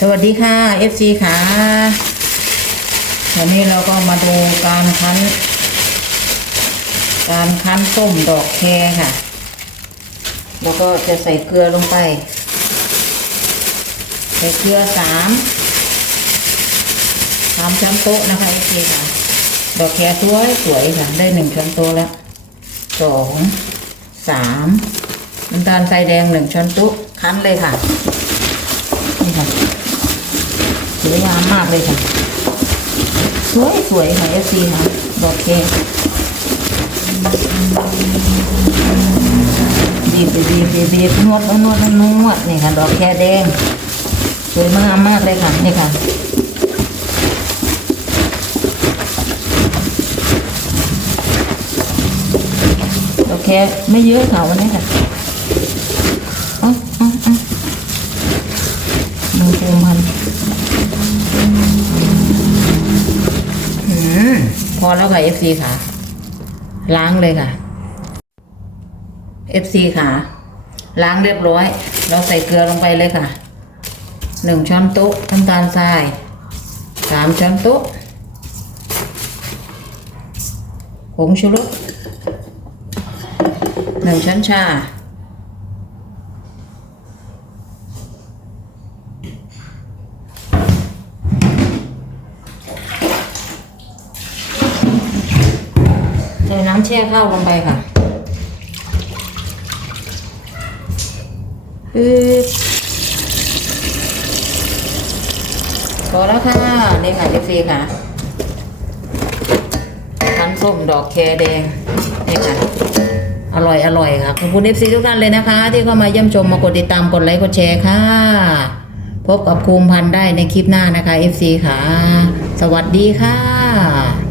สวัสดีค่ะ FC ค่ะวันนี้เราก็มาดูการคั้น การคั้นส้มดอกแครค่ะ แล้วก็จะใส่เกลือลงไป ใส่เกลือสามสามช้อนโต๊ะนะคะ FC ค่ะ ดอกแครสวยสวยค่ะ ได้หนึ่งช้อนโต๊ะแล้วสองสามน้ำตาลทรายแดงหนึ่งช้อนโต๊ะคั้นเลยค่ะนี่ค่ะ วยงามมากเลยค่ะ สวยสวยค่ะเอฟซีค่ะดอกแคบีบบีบบีบบีบนวดนวดนวดนวดนี่ค่ะ ดอกแคแดง สวยมากมากเลยค่ะ นี่ค่ะดอกแคไม่เยอะค่ะวันนี้ค่ะอ๋ออ๋ออ๋อดูภูมิพันธุ์ อืมพ อแล้วค่ะ FC ค่ะ ล้างเลยค่ะ FC ค่ะ ล้างเรียบร้อย เราใส่เกลือลงไปเลยค่ะหนึ่งช้อนโต๊ะน้ำตาลทรายสามช้อนโต๊ะผงชูรสหนึ่งช้อนชา ใส่น้ำแช่ข้าวลงไปค่ะปึ๊บพอแล้วค่ะนี่ค่ะเอฟซีค่ะคั้นส้มดอกแคแดงนี่ค่ะ อร่อยอร่อยค่ะ ขอบคุณเอฟซีทุกท่านเลยนะคะ ที่เข้ามาเยี่ยมชมมากดติดตามกดไลค์กดแชร์ค่ะ พบกับภูมิพันธ์ได้ในคลิปหน้านะคะเอฟซีค่ะ สวัสดีค่ะ